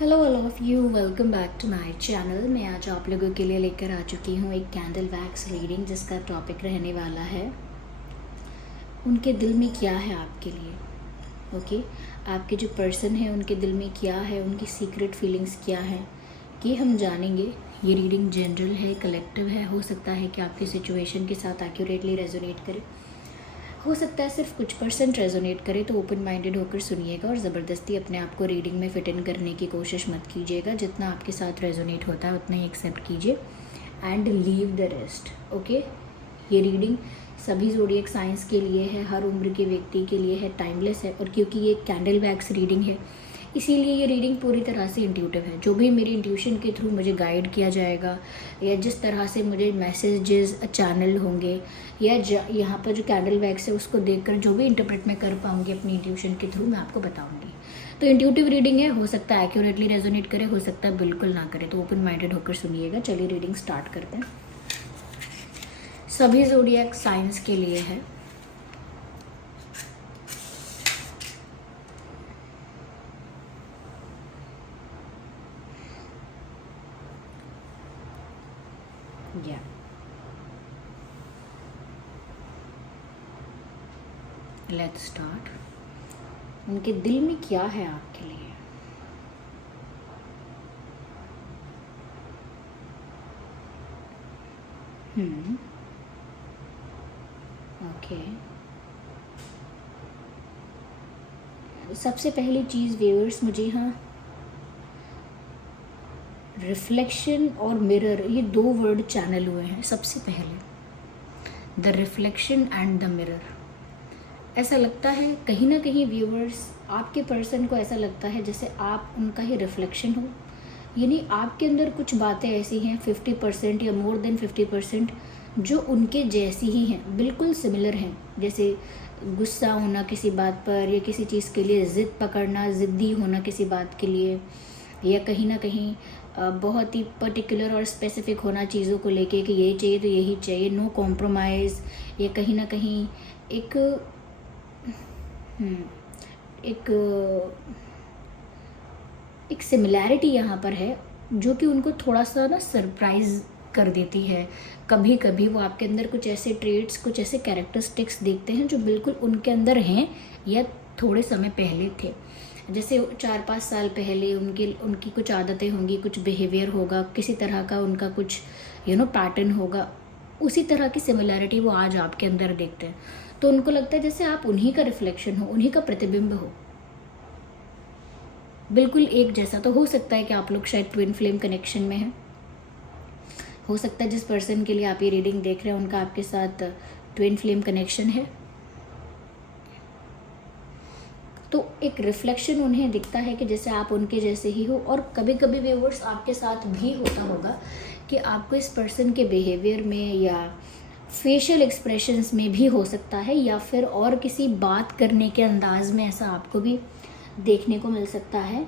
Hello all of you, welcome back to my channel. मैं आज आप लोगों के लिए लेकर आ चुकी हूँ एक कैंडल वैक्स रीडिंग, जिसका टॉपिक रहने वाला है उनके दिल में क्या है आपके लिए। ओके, आपके जो पर्सन है उनके दिल में क्या है, उनकी सीक्रेट फीलिंग्स क्या है, ये हम जानेंगे। ये रीडिंग जनरल है, कलेक्टिव है। हो सकता है कि आपकी सिचुएशन के साथ एक्यूरेटली रेजोनेट करे, हो सकता है सिर्फ कुछ % रेजोनेट करे। तो ओपन माइंडेड होकर सुनिएगा और ज़बरदस्ती अपने आप को रीडिंग में फिट इन करने की कोशिश मत कीजिएगा। जितना आपके साथ रेजोनेट होता है उतना ही एक्सेप्ट कीजिए and leave the rest. Okay, ये रीडिंग सभी ज़ोडिएक साइंस के लिए है, हर उम्र के व्यक्ति के लिए है, टाइमलेस है। और क्योंकि ये कैंडल वैक्स रीडिंग है, इसीलिए ये रीडिंग पूरी तरह से इंट्यूटिव है। जो भी मेरी इंट्यूशन के थ्रू मुझे गाइड किया जाएगा, या जिस तरह से मुझे मैसेजेस चैनल होंगे, या यहाँ पर जो कैंडल वैक्स है उसको देखकर जो भी इंटरप्रेट मैं कर पाऊँगी अपनी इंट्यूशन के थ्रू, मैं आपको बताऊँगी। तो इंट्यूटिव रीडिंग है, हो सकता है एक्यूरेटली रेजोनेट करे, हो सकता है बिल्कुल ना करे। तो ओपन माइंडेड होकर सुनिएगा। चलिए रीडिंग स्टार्ट करते हैं। सभी ज़ोडिएक साइंस के लिए है। Let's start. उनके दिल में क्या है आपके लिए? ओके, सबसे पहली चीज़ व्यूअर्स, मुझे यहाँ रिफ्लेक्शन और मिरर, ये 2 वर्ड चैनल हुए हैं। सबसे पहले the reflection and the mirror. ऐसा लगता है कहीं ना कहीं व्यूअर्स, आपके पर्सन को ऐसा लगता है जैसे आप उनका ही रिफ्लेक्शन हो। यानी आपके अंदर कुछ बातें ऐसी हैं 50% या मोर देन 50% जो उनके जैसी ही हैं, बिल्कुल सिमिलर हैं। जैसे गुस्सा होना किसी बात पर, या किसी चीज़ के लिए ज़िद पकड़ना, ज़िद्दी होना किसी बात के लिए, या कहीं ना कहीं बहुत ही पर्टिकुलर और स्पेसिफिक होना चीज़ों को लेके कि यही चाहिए तो यही चाहिए, नो कॉम्प्रोमाइज़। या कहीं ना कहीं एक एक एक सिमिलैरिटी यहाँ पर है जो कि उनको थोड़ा सा ना सरप्राइज़ कर देती है। कभी कभी वो आपके अंदर कुछ ऐसे ट्रेट्स, कुछ ऐसे कैरेक्टरिस्टिक्स देखते हैं जो बिल्कुल उनके अंदर हैं या थोड़े समय पहले थे। जैसे 4-5 साल पहले उनकी कुछ आदतें होंगी, कुछ बिहेवियर होगा, किसी तरह का उनका कुछ पैटर्न होगा। उसी तरह की सिमिलैरिटी वो आज आपके अंदर देखते हैं। तो उनको लगता है जैसे आप उन्हीं का रिफ्लेक्शन हो, उन्हीं का प्रतिबिंब हो, बिल्कुल एक जैसा। तो हो सकता है कि आप लोग शायद ट्विन फ्लेम कनेक्शन में हैं। हो सकता है जिस पर्सन के लिए आप ये रीडिंग देख रहे हैं उनका आपके साथ ट्विन फ्लेम कनेक्शन है। तो एक रिफ्लेक्शन उन्हें दिखता है कि जैसे आप उनके जैसे ही हो। और कभी कभी व्यूअर्स आपके साथ भी होता होगा कि आपको इस पर्सन के बिहेवियर में या फेशियल एक्सप्रेशंस में भी हो सकता है, या फिर और किसी बात करने के अंदाज में ऐसा आपको भी देखने को मिल सकता है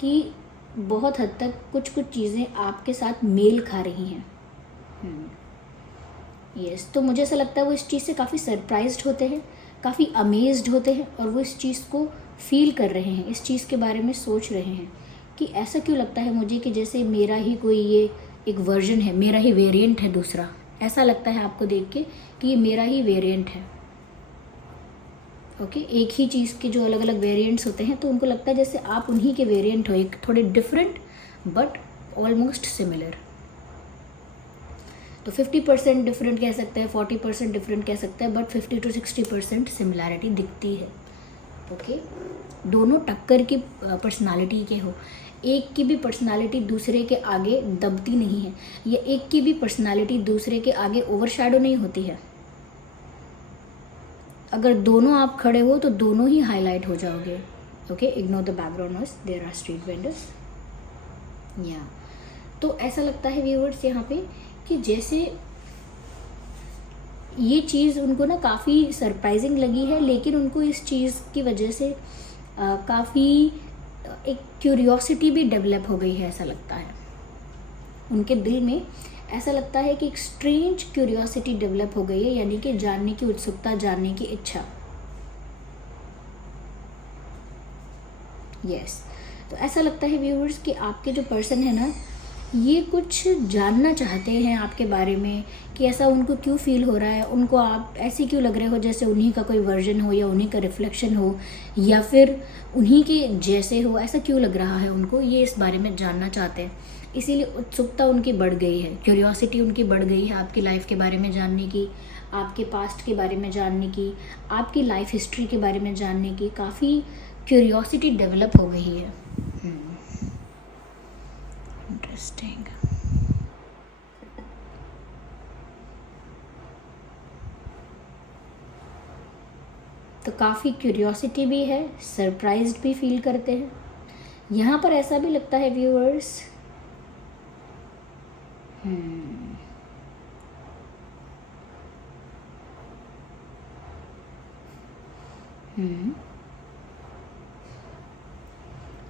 कि बहुत हद तक कुछ चीज़ें आपके साथ मेल खा रही हैं। यस, तो मुझे ऐसा लगता है वो इस चीज़ से काफ़ी सरप्राइज्ड होते हैं, काफ़ी अमेज्ड होते हैं, और वो इस चीज़ को फील कर रहे हैं, इस चीज़ के बारे में सोच रहे हैं कि ऐसा क्यों लगता है मुझे कि जैसे मेरा ही कोई ये एक वर्जन है, मेरा ही वेरिएंट है दूसरा। ऐसा लगता है आपको देख के कि ये मेरा ही वेरिएंट है। ओके, एक ही चीज़ के जो अलग अलग वेरिएंट्स होते हैं, तो उनको लगता है जैसे आप उन्हीं के वेरिएंट हो, एक थोड़े डिफरेंट बट ऑलमोस्ट सिमिलर। तो 50% डिफरेंट कह सकते हैं, 40% डिफरेंट कह सकते हैं, बट 50 to 60% सिमिलैरिटी दिखती है। ओके, दोनों टक्कर की पर्सनालिटी के हो। एक की भी पर्सनालिटी दूसरे के आगे दबती नहीं है, या एक की भी पर्सनालिटी दूसरे के आगे ओवरशैडो नहीं होती है। अगर दोनों आप खड़े हो तो दोनों ही हाईलाइट हो जाओगे। Okay, ignore the background noise, there are street vendors. या तो ऐसा लगता है व्यूअर्स यहाँ पे कि जैसे ये चीज़ उनको ना काफ़ी सरप्राइजिंग लगी है, लेकिन उनको इस चीज़ की वजह से काफ़ी एक क्यूरियोसिटी भी डेवलप हो गई है। ऐसा लगता है उनके दिल में, ऐसा लगता है कि एक स्ट्रेंज क्यूरियोसिटी डेवलप हो गई है, यानी कि जानने की उत्सुकता, जानने की इच्छा। यस, तो ऐसा लगता है व्यूअर्स कि आपके जो पर्सन है ना, ये कुछ जानना चाहते हैं आपके बारे में कि ऐसा उनको क्यों फील हो रहा है, उनको आप ऐसे क्यों लग रहे हो जैसे उन्हीं का कोई वर्जन हो या उन्हीं का रिफ्लेक्शन हो या फिर उन्हीं के जैसे हो, ऐसा क्यों लग रहा है उनको, ये इस बारे में जानना चाहते हैं। इसीलिए उत्सुकता उनकी बढ़ गई है, क्यूरियोसिटी उनकी बढ़ गई है आपकी लाइफ के बारे में जानने की, आपके पास्ट के बारे में जानने की, आपकी लाइफ हिस्ट्री के बारे में जानने की काफ़ी क्यूरियोसिटी डेवलप हो गई है। इंटरेस्टिंग। तो काफ़ी क्यूरियोसिटी भी है, सरप्राइज्ड भी फील करते हैं। यहाँ पर ऐसा भी लगता है व्यूअर्स,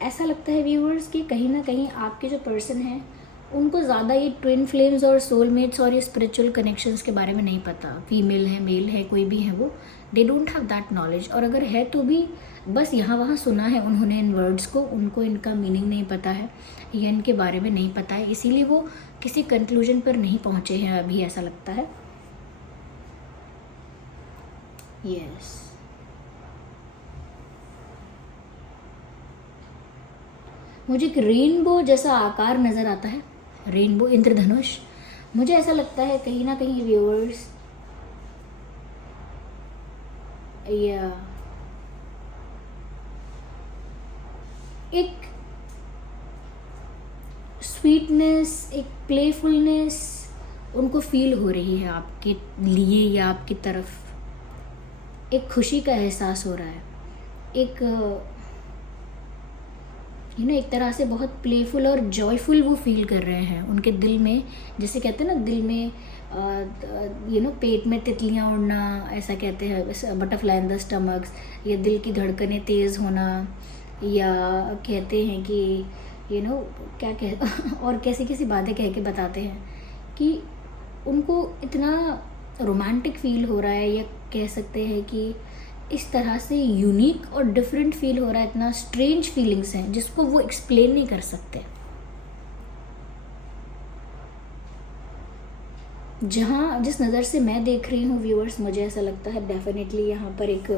ऐसा लगता है व्यूअर्स कि कहीं ना कहीं आपके जो पर्सन हैं उनको ज़्यादा ये ट्विन फ्लेम्स और सोलमेट्स और ये स्पिरिचुअल कनेक्शंस के बारे में नहीं पता। फीमेल है, मेल है, कोई भी है, वो they don't have that knowledge, और अगर है तो भी बस यहाँ वहाँ सुना है उन्होंने इन वर्ड्स को, उनको इनका मीनिंग नहीं पता है या इनके बारे में नहीं पता है, इसीलिए वो किसी कंक्लूजन पर नहीं पहुँचे हैं अभी, ऐसा लगता है। यस, मुझे एक रेनबो जैसा आकार नज़र आता है, रेनबो, इंद्रधनुष। मुझे ऐसा लगता है कहीं ना कहीं व्यूअर्स, या एक स्वीटनेस, एक प्लेफुलनेस उनको फील हो रही है आपके लिए या आपकी तरफ, एक खुशी का एहसास हो रहा है, एक एक तरह से बहुत प्लेफुल और जॉयफुल वो फील कर रहे हैं उनके दिल में। जैसे कहते हैं ना, दिल में पेट में तितलियां उड़ना, ऐसा कहते हैं, बटरफ्लाई इन द स्टमक्स, या दिल की धड़कनें तेज़ होना, या कहते हैं कि क्या कह और कैसी कैसी बातें कह के बताते हैं कि उनको इतना रोमांटिक फील हो रहा है, या कह सकते हैं कि इस तरह से यूनिक और डिफरेंट फील हो रहा है, इतना स्ट्रेंज फीलिंग्स हैं जिसको वो एक्सप्लेन नहीं कर सकते। जिस नज़र से मैं देख रही हूँ व्यूअर्स, मुझे ऐसा लगता है डेफिनेटली यहाँ पर एक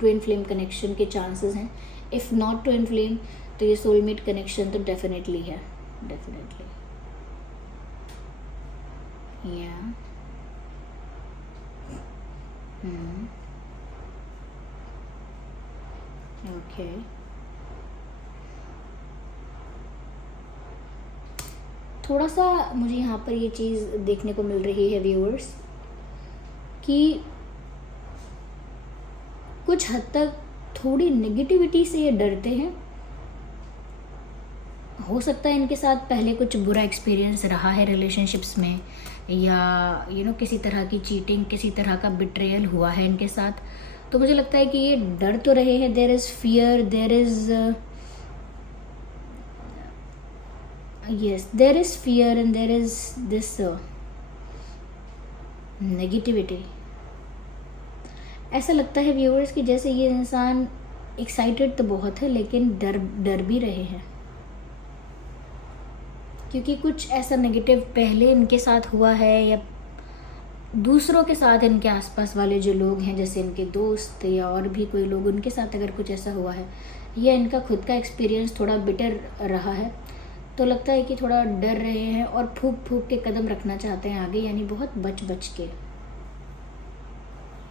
ट्विन फ्लेम कनेक्शन के चांसेस हैं। इफ़ नॉट ट्विन फ्लेम तो ये सोलमेट कनेक्शन तो डेफिनेटली है, डेफिनेटली। या ओके, थोड़ा सा मुझे यहाँ पर ये चीज़ देखने को मिल रही है व्यूअर्स कि कुछ हद तक थोड़ी नेगेटिविटी से ये डरते हैं। हो सकता है इनके साथ पहले कुछ बुरा एक्सपीरियंस रहा है रिलेशनशिप्स में, या किसी तरह की चीटिंग, किसी तरह का बिट्रेयल हुआ है इनके साथ। तो मुझे लगता है कि ये डर तो रहे हैं, there is fear, there is fear and there is this negativity. ऐसा लगता है व्यूअर्स कि जैसे ये इंसान एक्साइटेड तो बहुत है लेकिन डर भी रहे हैं, क्योंकि कुछ ऐसा नेगेटिव पहले इनके साथ हुआ है, या दूसरों के साथ, इनके आसपास वाले जो लोग हैं जैसे इनके दोस्त या और भी कोई लोग, उनके साथ अगर कुछ ऐसा हुआ है, या इनका खुद का एक्सपीरियंस थोड़ा बिटर रहा है, तो लगता है कि थोड़ा डर रहे हैं और फूंक फूंक के कदम रखना चाहते हैं आगे, यानी बहुत बच बच के।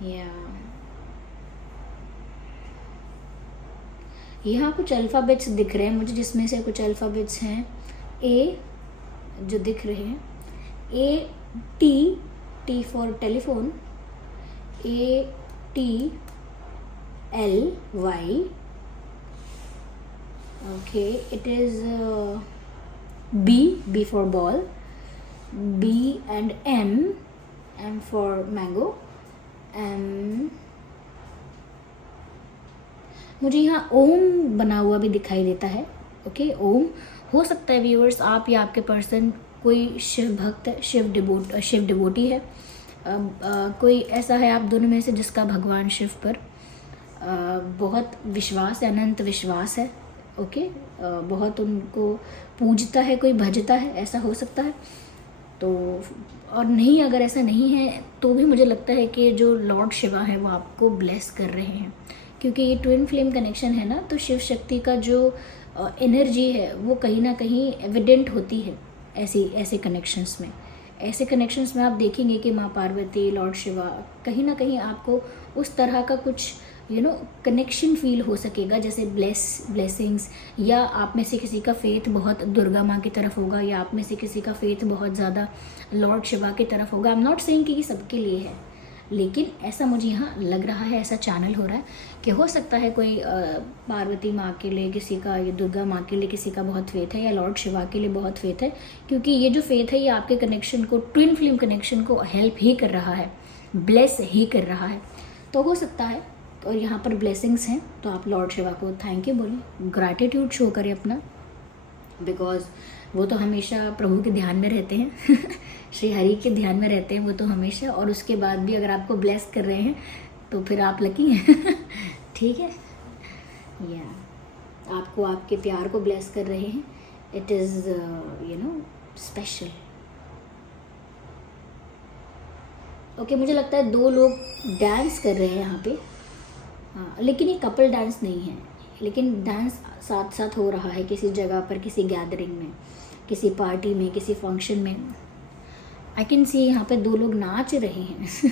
या यहाँ कुछ अल्फ़ाबेट्स दिख रहे हैं मुझे, जिसमें से कुछ अल्फ़ाबेट्स हैं ए जो दिख रहे हैं, A T for telephone, ATLY, okay, it is B for ball, B and M for mango, मुझे यहाँ ओम बना हुआ भी दिखाई देता है। ओके, ओम। हो सकता है व्यूअर्स आप या आपके पर्सन कोई शिव भक्त, शिव डिवोटी है, कोई ऐसा है आप दोनों में से जिसका भगवान शिव पर बहुत विश्वास है, अनंत विश्वास है, ओके, बहुत उनको पूजता है, कोई भजता है, ऐसा हो सकता है। तो और नहीं, अगर ऐसा नहीं है तो भी मुझे लगता है कि जो लॉर्ड शिवा है वो आपको ब्लेस कर रहे हैं, क्योंकि ये ट्विन फ्लेम कनेक्शन है ना, तो शिव शक्ति का जो एनर्जी है वो कहीं ना कहीं एविडेंट होती है ऐसे कनेक्शंस में। ऐसे कनेक्शंस में आप देखेंगे कि माँ पार्वती, लॉर्ड शिवा, कहीं ना कहीं आपको उस तरह का कुछ कनेक्शन फील हो सकेगा, जैसे ब्लेसिंग्स, या आप में से किसी का फेथ बहुत दुर्गा माँ की तरफ होगा, या आप में से किसी का फेथ बहुत ज़्यादा लॉर्ड शिवा की तरफ होगा। आई एम नॉट सेइंग कि ये सबके लिए है, लेकिन ऐसा मुझे यहाँ लग रहा है, ऐसा चैनल हो रहा है कि हो सकता है कोई पार्वती माँ के लिए किसी का, या दुर्गा माँ के लिए किसी का बहुत फेथ है, या लॉर्ड शिवा के लिए बहुत फेथ है, क्योंकि ये जो फेथ है ये आपके कनेक्शन को, ट्विन फ्लेम कनेक्शन को हेल्प ही कर रहा है, ब्लेस ही कर रहा है। तो हो सकता है, और यहाँ पर ब्लेसिंग्स हैं, तो आप लॉर्ड शिवा को थैंक यू बोलें, ग्रैटिट्यूड शो करें अपना, बिकॉज वो तो हमेशा प्रभु के ध्यान में रहते हैं श्री हरि के ध्यान में रहते हैं वो तो हमेशा, और उसके बाद भी अगर आपको ब्लेस कर रहे हैं तो फिर आप लकी हैं ठीक है, या आपको आपके प्यार को ब्लेस कर रहे हैं, इट इज़ स्पेशल। ओके, मुझे लगता है 2 लोग डांस कर रहे हैं यहाँ पे, हाँ, लेकिन ये कपल डांस नहीं है, लेकिन डांस साथ साथ हो रहा है किसी जगह पर, किसी गैदरिंग में, किसी पार्टी में, किसी फंक्शन में। आई कैन सी यहाँ पे 2 लोग नाच रहे हैं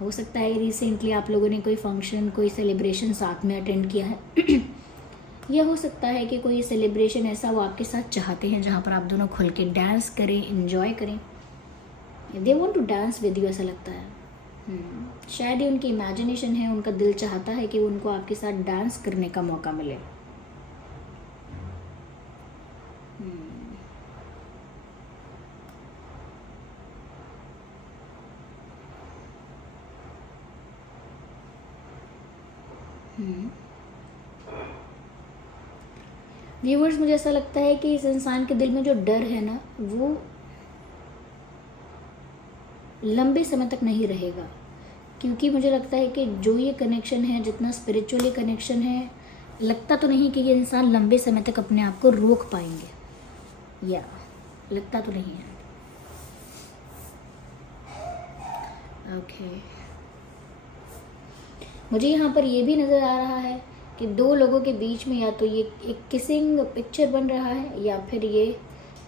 हो सकता है रिसेंटली आप लोगों ने कोई फंक्शन, कोई सेलिब्रेशन साथ में अटेंड किया है या हो सकता है कि कोई सेलिब्रेशन ऐसा वो आपके साथ चाहते हैं जहाँ पर आप दोनों खुल के डांस करें, इंजॉय करें, they want to dance with you, ऐसा लगता है। शायद ये उनकी इमेजिनेशन है, उनका दिल चाहता है कि उनको आपके साथ डांस करने का मौका मिले। व्यूवर्स, मुझे ऐसा लगता है कि इस इंसान के दिल में जो डर है ना, वो लंबे समय तक नहीं रहेगा, क्योंकि मुझे लगता है कि जो ये कनेक्शन है, जितना स्पिरिचुअली कनेक्शन है, लगता तो नहीं कि ये इंसान लंबे समय तक अपने आप को रोक पाएंगे, या लगता तो नहीं है। ओके, मुझे यहाँ पर ये भी नज़र आ रहा है कि 2 लोगों के बीच में या तो ये एक किसिंग पिक्चर बन रहा है, या फिर ये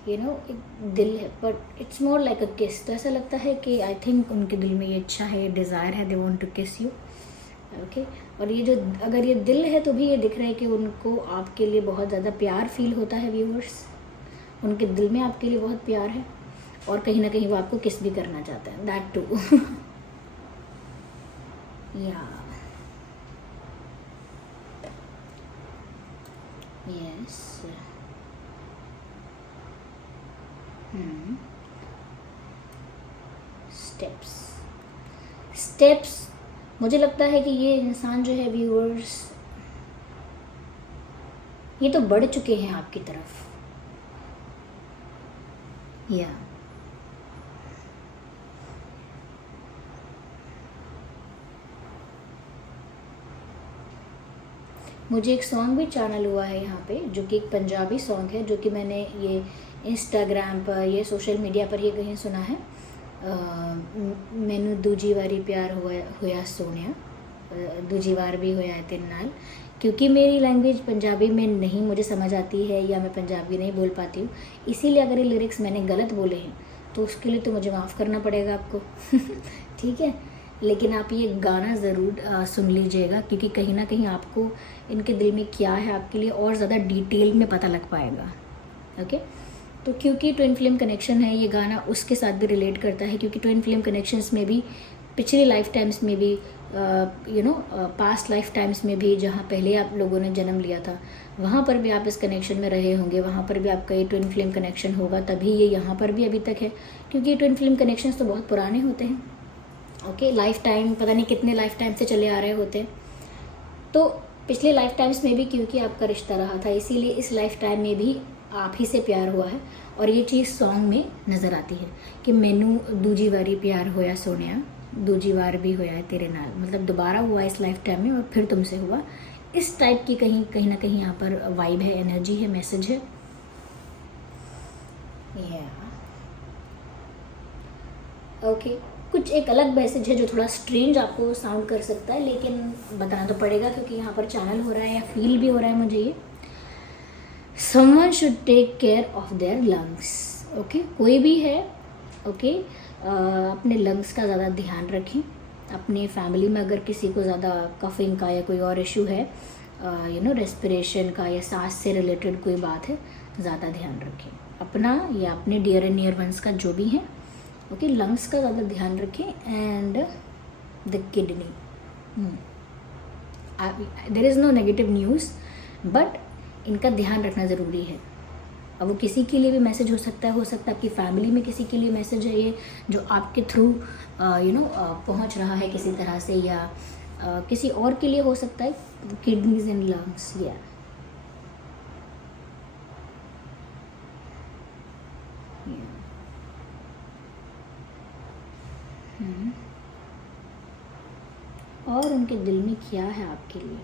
एक दिल है, बट इट्स मोर लाइक अ किस। तो ऐसा लगता है कि आई थिंक उनके दिल में ये इच्छा है, डिज़ायर है, दे वांट टू किस यू। ओके, और ये जो अगर ये दिल है तो भी ये दिख रहा है कि उनको आपके लिए बहुत ज़्यादा प्यार फील होता है व्यूअर्स, उनके दिल में आपके लिए बहुत प्यार है, और कहीं ना कहीं वो आपको किस भी करना चाहता है, दैट टू या यस। स्टेप्स मुझे लगता है कि ये इंसान जो है व्यूअर्स, ये तो बढ़ चुके हैं आपकी तरफ, या मुझे एक सॉन्ग भी चैनल हुआ है यहाँ पे, जो कि एक पंजाबी सॉन्ग है, जो कि मैंने ये इंस्टाग्राम पर, ये सोशल मीडिया पर ये कहीं सुना है। मैनू दूजी वारी प्यार होया सोनिया, दूजी बार भी होया है तेरे नाल, क्योंकि मेरी लैंग्वेज पंजाबी में नहीं मुझे समझ आती है, या मैं पंजाबी नहीं बोल पाती हूँ, इसीलिए अगर ये लिरिक्स मैंने गलत बोले हैं तो उसके लिए तो मुझे माफ़ करना पड़ेगा आपको ठीक है, लेकिन आप ये गाना ज़रूर सुन लीजिएगा, क्योंकि कहीं ना कहीं आपको इनके दिल में क्या है आपके लिए और ज़्यादा डिटेल में पता लग पाएगा। ओके, तो क्योंकि ट्विन फ्लेम कनेक्शन है, ये गाना उसके साथ भी रिलेट करता है, क्योंकि ट्विन फ्लेम कनेक्शंस में भी पिछले लाइफ टाइम्स में भी पास्ट लाइफ टाइम्स में भी, जहाँ पहले आप लोगों ने जन्म लिया था वहाँ पर भी आप इस कनेक्शन में रहे होंगे, वहाँ पर भी आपका ये ट्विन फ्लेम कनेक्शन होगा, तभी ये यहाँ पर भी अभी तक है, क्योंकि ये ट्विन फ्लेम कनेक्शंस तो बहुत पुराने होते हैं। ओके, लाइफ टाइम पता नहीं कितने लाइफ टाइम से चले आ रहे होते हैं, तो पिछले लाइफ टाइम्स में भी क्योंकि आपका रिश्ता रहा था, इसीलिए इस लाइफ टाइम में भी आप ही से प्यार हुआ है, और ये चीज़ सॉन्ग में नज़र आती है कि मैनू दूजी बारी प्यार होया सोनिया, दूजी बार भी होया है तेरे नाल, मतलब दोबारा हुआ इस लाइफ टाइम में और फिर तुमसे हुआ इस टाइप की कहीं ना कहीं यहाँ पर वाइब है, एनर्जी है, मैसेज है। ओके, कुछ एक अलग मैसेज है जो थोड़ा स्ट्रेंज आपको साउंड कर सकता है, लेकिन बताना तो पड़ेगा क्योंकि यहाँ पर चैनल हो रहा है या फील भी हो रहा है मुझे ये। Someone should take care of their lungs. Okay, कोई भी है, ओके, अपने लंग्स का ज़्यादा ध्यान रखें। अपने फैमिली में अगर किसी को ज़्यादा कफिंग का या कोई और इशू है, रेस्पिरेशन का या सांस से रिलेटेड कोई बात है, ज़्यादा ध्यान रखें अपना या अपने डियर एंड नियर वंस का जो भी है। ओके, लंग्स का ज़्यादा ध्यान रखें and the kidney. There is no negative news, but इनका ध्यान रखना ज़रूरी है। अब वो किसी के लिए भी मैसेज हो सकता है आपकी फैमिली में किसी के लिए मैसेज है ये, जो आपके थ्रू पहुंच रहा है किसी तरह से, या किसी और के लिए हो सकता है। किडनीज एंड लंग्स, या और उनके दिल में क्या है आपके लिए।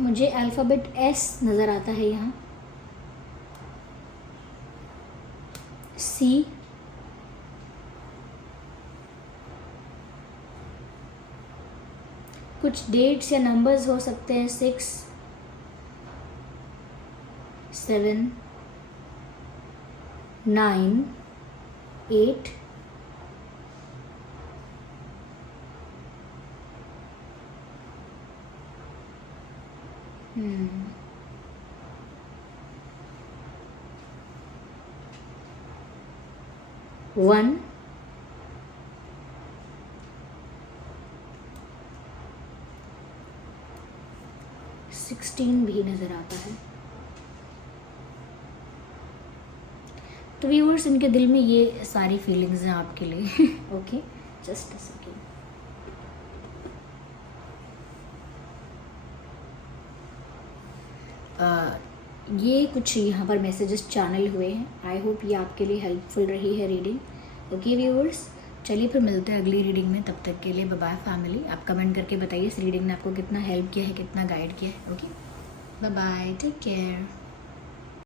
मुझे अल्फ़ाबेट एस नज़र आता है यहाँ, सी, कुछ डेट्स या नंबर्स हो सकते हैं, 6, 7, 9, 8, 1, 16 भी नज़र आता है। तो व्यूअर्स, इनके दिल में ये सारी फीलिंग्स हैं आपके लिए। Okay, just a second. ये कुछ यहाँ पर मैसेजेस चैनल हुए हैं। आई होप ये आपके लिए हेल्पफुल रही है रीडिंग। ओके व्यूअर्स, चलिए फिर मिलते हैं अगली रीडिंग में। तब तक के लिए बाय बाय फैमिली। आप कमेंट करके बताइए इस रीडिंग ने आपको कितना हेल्प किया है, कितना गाइड किया है। Okay, bye bye, take care.